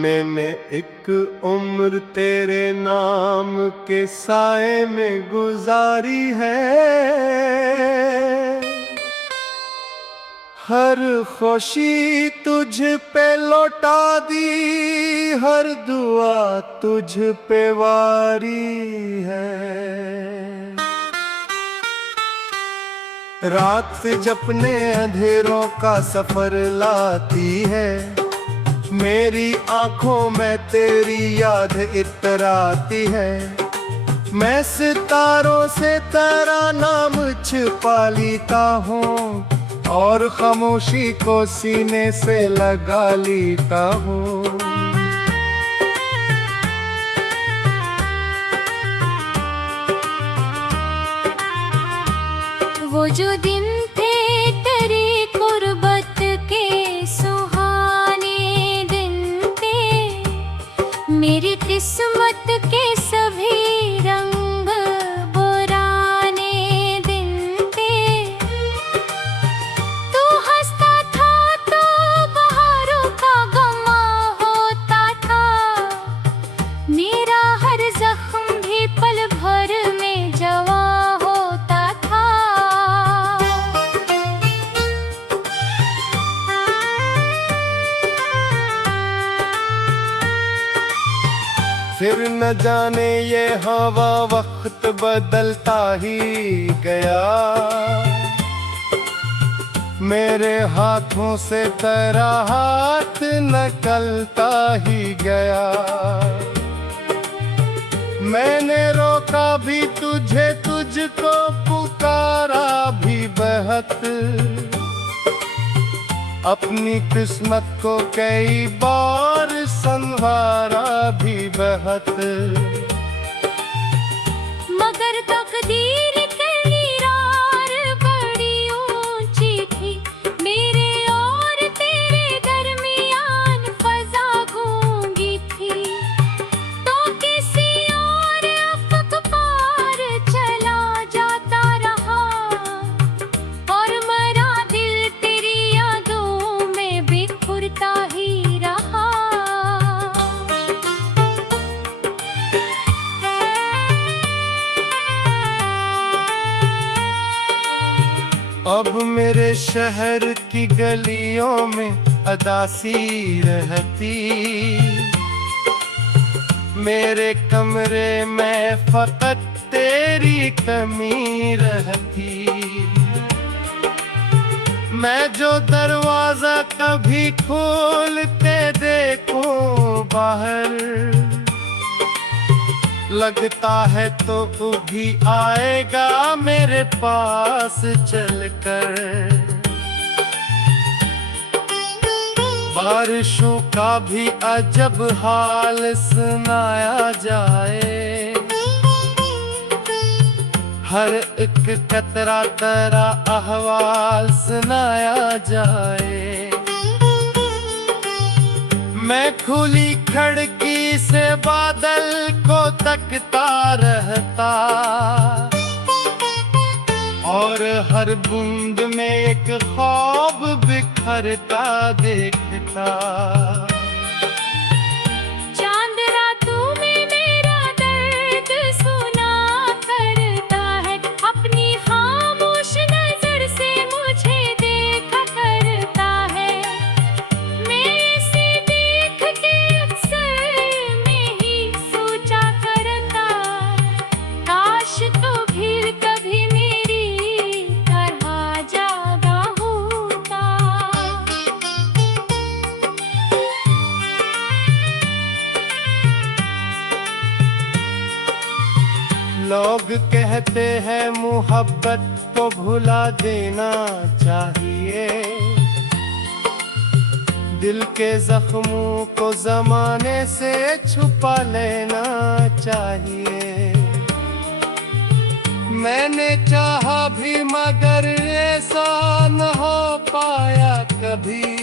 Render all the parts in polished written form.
मैंने एक उम्र तेरे नाम के साए में गुजारी है। हर खुशी तुझ पे लौटा दी, हर दुआ तुझ पे वारी है। रात जपने अंधेरों का सफर लाती है, मेरी आंखों में तेरी याद इतराती है। मैं सितारों से तेरा नाम छिपा लेता हूँ और खामोशी को सीने से लगा लेता हूँ। वो जो दिन थे तेरी कुर्बत के सुहाने दिन थे, मेरी किस्मत के सभी रंग बुराने दिन थे। तू हंसता था तो बहारों का गमा होता था, मेरा हर जख्म भी पल भर में जवा फिर न जाने ये हवा वक्त बदलता ही गया, मेरे हाथों से तेरा हाथ निकलता ही गया। मैंने रोका भी तुझे, तुझको पुकारा भी बहुत, अपनी किस्मत को कई बार संवारा भी बहुत। मगर तकदीर तकरार बड़ी ऊंची थी, मेरे और तेरे दरमियान फजा गूंगी थी। तो किसी और अफ़क़ पार चला जाता रहा, और मरा दिल तेरी यादों में बिखरता ही रहा। अब मेरे शहर की गलियों में अदासी रहती, मेरे कमरे में फकत तेरी कमी रहती। मैं जो दरवाजा कभी खोलते देखूं बाहर, लगता है तो तू भी आएगा मेरे पास चलकर। बारिशों का भी अजब हाल सुनाया जाए, हर एक कतरा तेरा अहवाल सुनाया जाए। मैं खुली खिड़की से बादल को तकता रहता, और हर बूंद में एक ख्वाब बिखरता देखता। चांद रातों में मेरा दर्द सुना करता है, अपनी खामोश नजर से मुझे देखा करता है। मेरे से देख के अक्सर में ही सोचा करता, काश तो फिर कभी मेरी तरह जागा होता। लोग कहते हैं मोहब्बत को भुला देना चाहिए, दिल के जख्मों को जमाने से छुपा लेना चाहिए। मैंने चाहा भी मगर ऐसा न हो पाया कभी,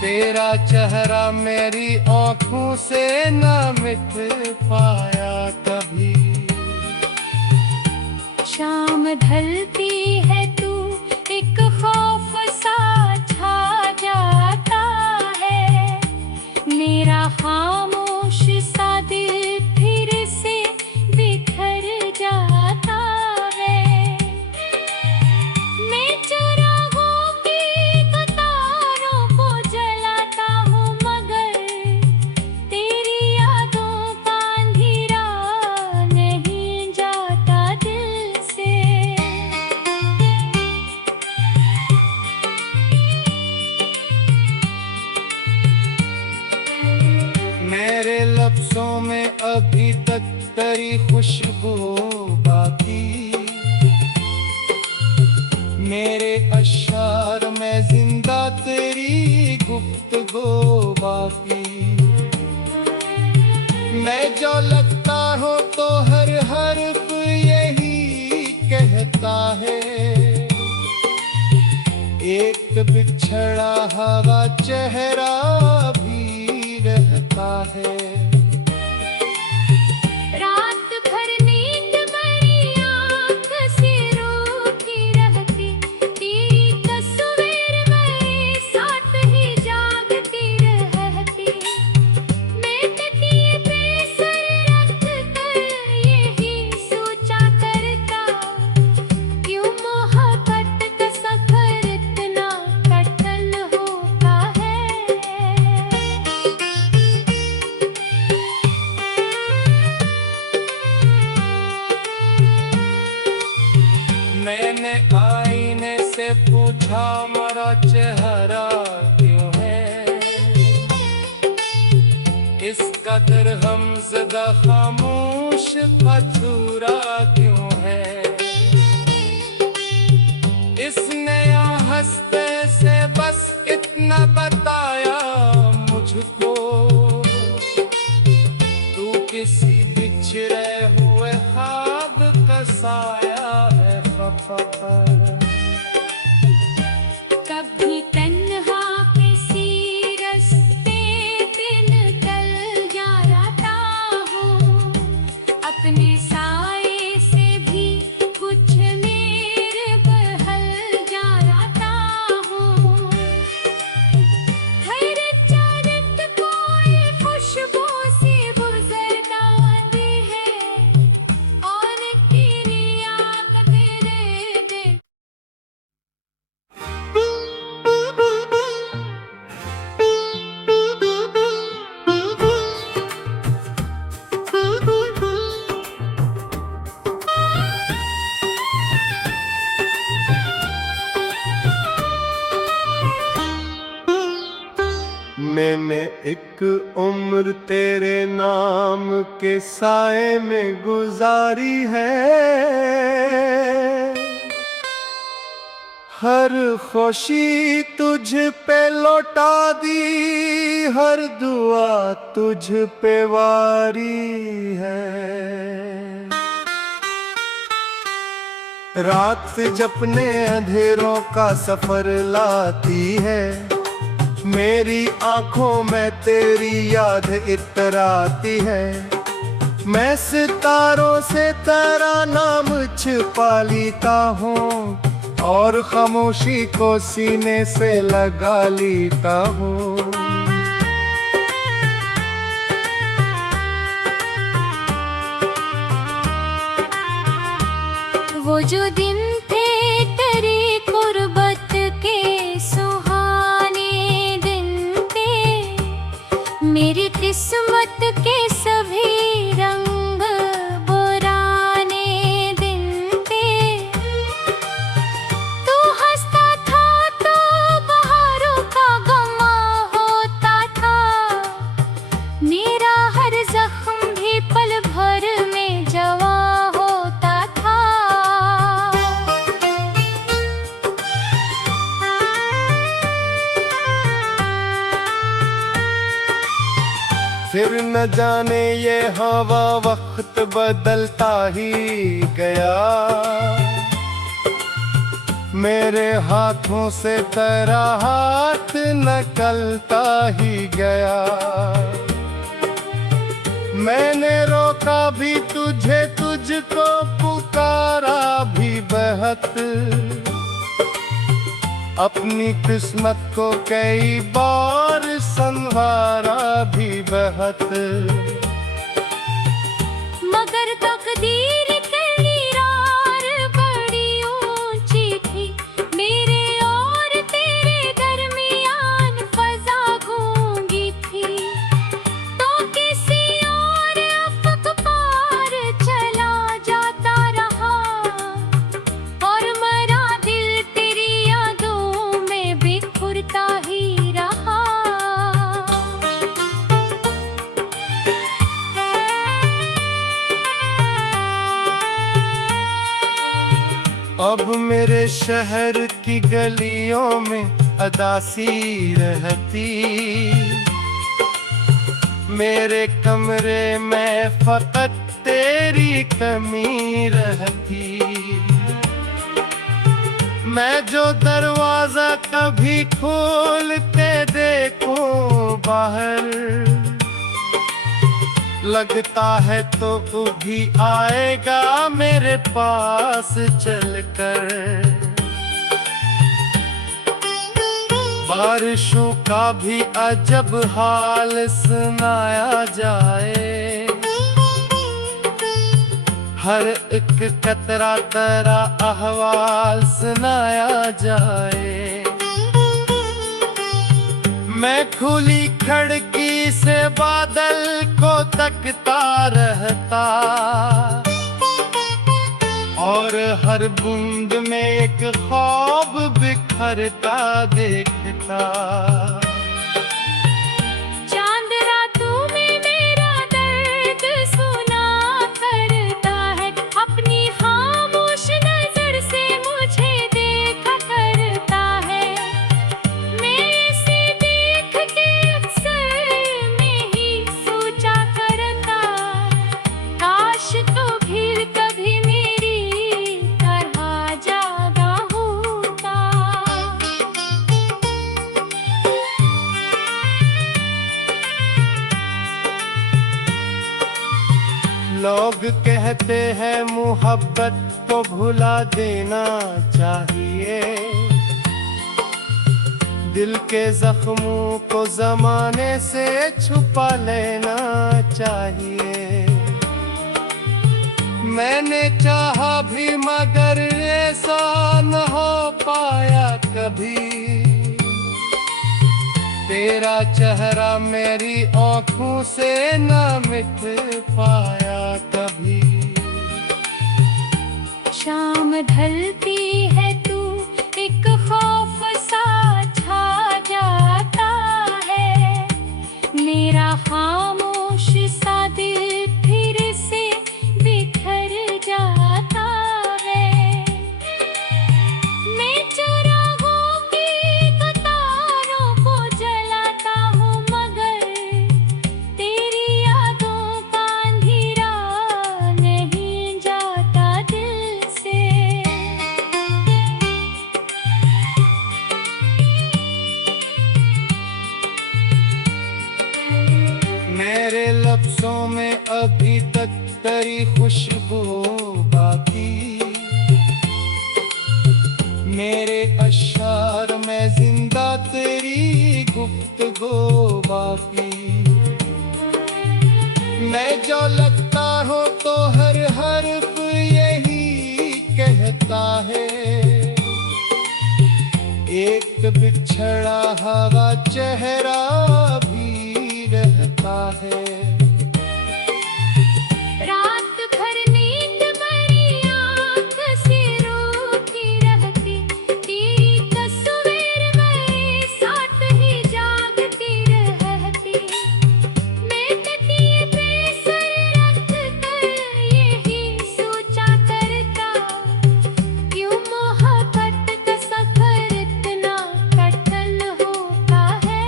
तेरा चेहरा मेरी आँखों से न मिट पाया कभी। शाम ढलती है तू एक खौफ सा छा जाता है, सांसों में अभी तक तेरी खुशबू बाकी, मेरे अशार में जिंदा तेरी गुफ्तगू बाकी। मैं जो लगता हूँ तो हर हर्फ यही कहता है, एक बिछड़ा हवा चेहरा भी रहता है। रात भर नींद भरी आँख से रोती रहती, तेरी तस्वीर मेरे साथ ही जागती रहती। मैं तकिए पे सर रख कर यही सोचा करता, क्यों मोहब्बत का सफर इतना कठिन होता है। मैंने आईने से पूछा मेरा चेहरा क्यों है, इस कदर हमज़दा खामोश अधूरा क्यों है। इसने यहाँ हंसते से बस इतना बताया मुझको, तू किसी बिछड़े हुए ख्वाब का साया है खफा। कभी तन्हा किसी रास्ते पे निकल जाता हूँ, अपने साए से भी कुछ मेरे बहल जाता हूँ। हर चरत कोई खुशबू से गुजरता है, और किरिया तेरे दे। मैंने एक उम्र तेरे नाम के साए में गुजारी है, हर खुशी तुझ पे लौटा दी, हर दुआ तुझ पे वारी है। रात जपने अंधेरों का सफर लाती है, मेरी आंखों में तेरी याद इतराती है। मैं सितारों से तेरा नाम छिपा लेता हूँ, और खामोशी को सीने से लगा लेता हूँ। वो जो दिन थे तेरी कुर्बत के सुहाने दिन थे, मेरी किस्मत के सभी रंग बुराने दिन थे। तू हंसता था तो बहारों का गमा होता था, मेरा हर जख्म भी पल भर में जवा होता था। फिर न जाने ये हवा वक्त बदलता ही गया, मेरे हाथों से तेरा हाथ निकलता ही गया। मैंने रोका भी तुझे, तुझको पुकारा भी बहुत, अपनी किस्मत को कई बार संवारा भी बहुत। मगर तकदीर तेरी रार बड़ी ऊंची थी, मेरे और तेरे दरमियान फजा गूंगी थी। तो किसी और अफ़क़ पार चला जाता रहा, और मेरा दिल तेरी यादों में बिखरता ही रहा। शहर की गलियों में अदासी रहती, मेरे कमरे में फकत तेरी कमी रहती। मैं जो दरवाजा कभी खोलते देखूं बाहर, लगता है तो तू भी आएगा मेरे पास चलकर। बारिशों का भी अजब हाल सुनाया जाए, हर एक कतरा तेरा अहवाल सुनाया जाए। मैं खुली खिड़की से बादल को तकता रहता, और हर बूंद में एक ख्वाब बिखरता देखता। चांद रातों में मेरा दर्द सुना करता है, अपनी खामोश नजर से मुझे देखा करता है। मैं इसे देख के अक्सर में ही सोचा करता, काश तो फिर कभी मेरी तरह जागा होता। लोग कहते हैं मोहब्बत को भुला देना चाहिए, दिल के जख्मों को जमाने से छुपा लेना चाहिए। मैंने चाहा भी मगर ऐसा न हो पाया कभी, तेरा चेहरा मेरी आँखों से न मिट पाया कभी। शाम ढलती है तू एक खौफ सा छा जाता है, मेरा खामोश सा दिल फिर से बिखर जाता है। मैं चरागों की कतारों को जलाता हूँ, मगर तेरी यादों का अंधेरा नहीं जाता दिल से। मेरे लफ्ज़ों में अभी तक तेरी खुशबू बाकी, मेरे अशार में जिंदा तेरी गुफ्तगू बाकी। मैं जो लगता हूँ तो हर हर्फ यही कहता है, एक बिछड़ा हवा चेहरा भी रहता है। रात भर नींद भरी आँख से रोती रहती, तेरी तस्वीर मेरे साथ ही जागती रहती। मैं तकिए पे सर रख कर यही सोचा करता, क्यों मोहब्बत का सफर इतना कठिन होता है।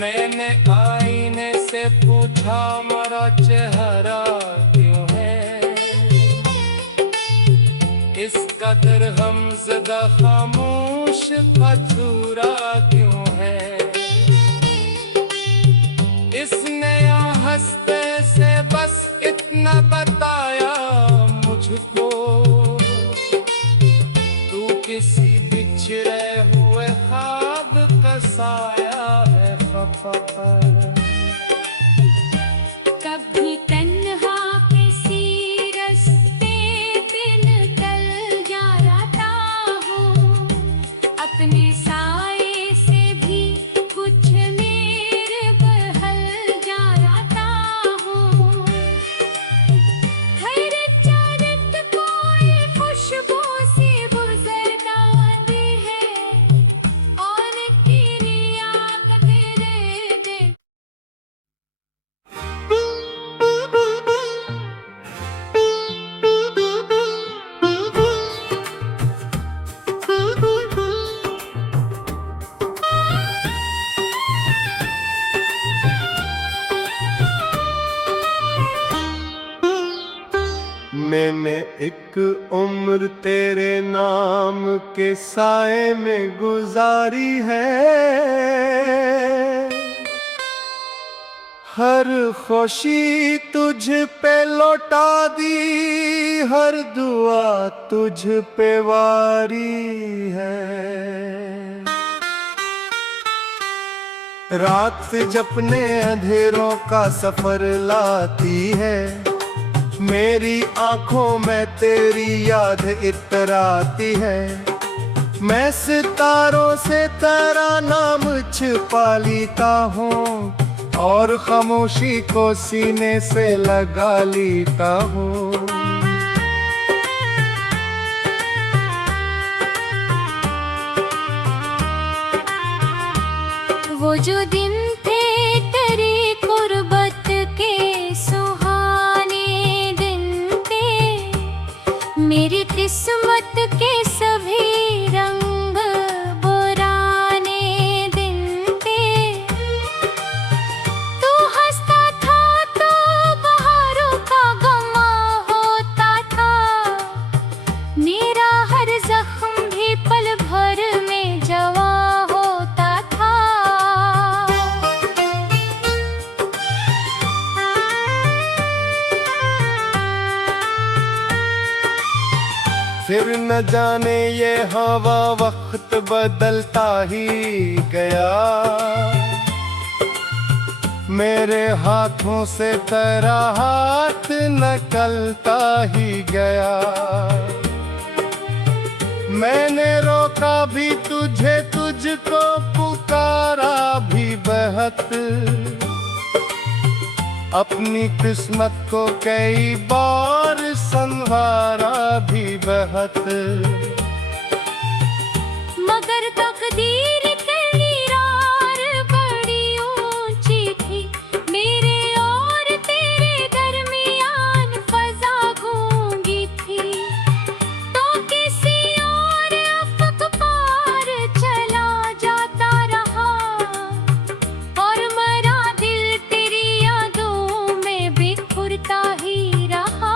मैंने आईने से पूछा मेरा चेहरा क्यों है, इस कदर हमज़दा खामोश अधूरा क्यों है। इसने हंसते से बस इतना बताया मुझको, तू किसी बिछड़े हुए ख्वाब का साया है खफा। कभी तन्हा किसी रास्ते पे निकल जाता हूँ, अपने साए से भी कुछ मेरे बहल जाता मैंने एक उम्र तेरे नाम के साए में गुजारी है। हर खुशी तुझ पे लौटा दी, हर दुआ तुझ पे वारी है। रात जपने अंधेरों का सफर लाती है, मेरी आंखों में तेरी याद इतराती है। मैं सितारों से तेरा नाम छिपा लेता हूँ और खामोशी को सीने से लगा लेता हूँ। वो जो दिन थे तेरी कुर्बत के सुहाने दिन थे, मेरी किस्मत के सभी रंग बुराने दिन थे। तू हंसता था तो बहारों का गमा होता था, मेरा हर जख्म भी पल भर में जवा होता था। फिर न जाने ये हवा वक्त बदलता ही गया, मेरे हाथों से तेरा हाथ निकलता ही गया। मैंने रोका भी तुझे, तुझको पुकारा भी बहुत, अपनी किस्मत को कई बार संवारा भी बहुत। मगर तकदीर तेरी रार बड़ी ऊंची थी, मेरे और तेरे दरमियान फजा गूंगी थी। तो किसी और अफ़क़ पार चला जाता रहा, और मेरा दिल तेरी यादों में बिखरता ही रहा।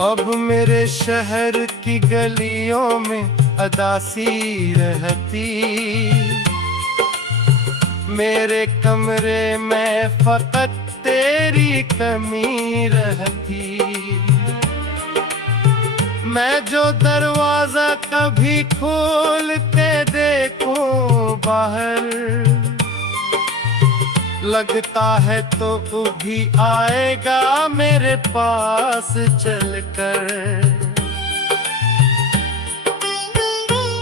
अब मेरे शहर की गलियों में अदासी रहती, मेरे कमरे में फकत तेरी कमी रहती। मैं जो दरवाजा कभी खोलते देखूं बाहर, लगता है तो तू भी आएगा मेरे पास चलकर।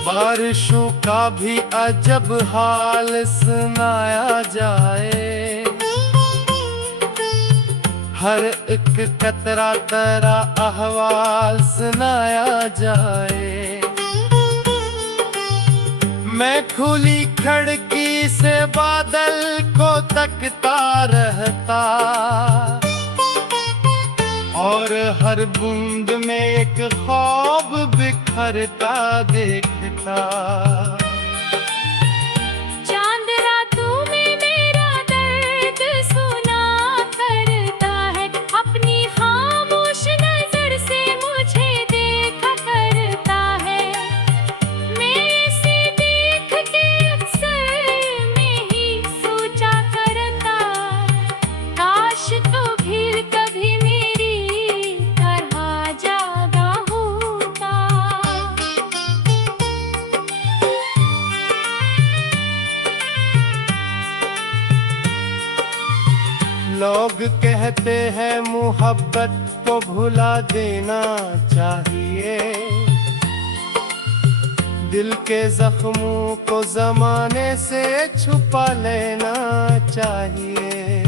बारिशों का भी अजब हाल सुनाया जाए, हर एक कतरा तेरा अहवाल सुनाया जाए। मैं खुली खिड़की से बादल को तकता रहता, और हर बूंद में एक ख्वाब बिखरता देखता। चांद रातों में मेरा दर्द सुना करता है, अपनी खामोश नजर से मुझे देखा करता है। मैं इसे देख के अक्सर में ही सोचा करता, काश तो फिर कभी मेरी तरह जागा होता। लोग कहते हैं मोहब्बत को भुला देना चाहिए, दिल के जख्मों को जमाने से छुपा लेना चाहिए।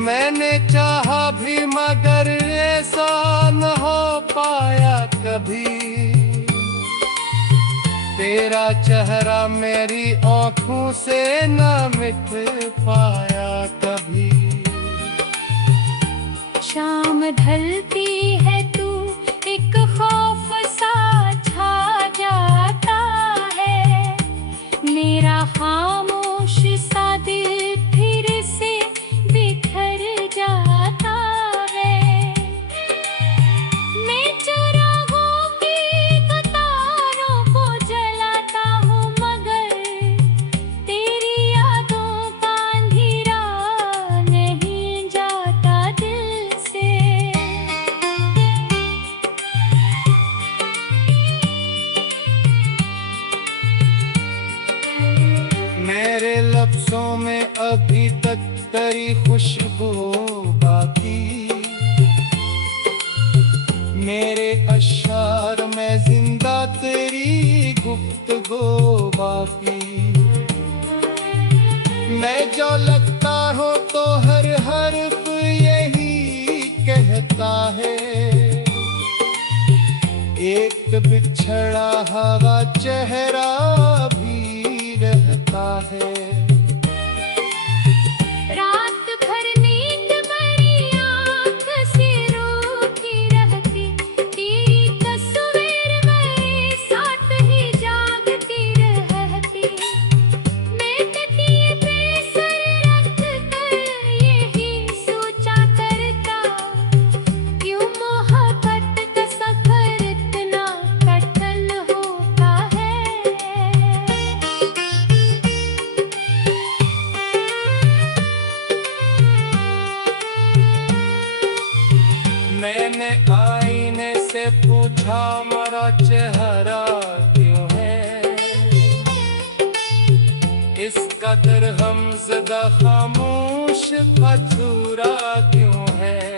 मैंने चाहा भी मगर ऐसा न हो पाया कभी, तेरा चेहरा मेरी आँखों से न मिट पाया कभी। शाम ढलती है तू एक खौफ सा छा जाता है, सांसों में अभी तक तेरी खुशबू बाकी, मेरे अशार में जिंदा तेरी गुफ्तगू बाकी। मैं जो लगता हूँ तो हर हर्फ यही कहता है, एक बिछड़ा हवा चेहरा भी रहता है। रात भर नींद मेरी आँख से रूठी रहती, तेरी तस्वीर मेरे साथ ही जागती रहती। मैं तकिए पे सर रख कर यही सोचा करता, क्यों मोहब्बत का सफर इतना कठिन होता है। मैंने आईने से पूछा मेरा चेहरा क्यों है, इस कदर हमज़दा खामोश अधूरा क्यों है।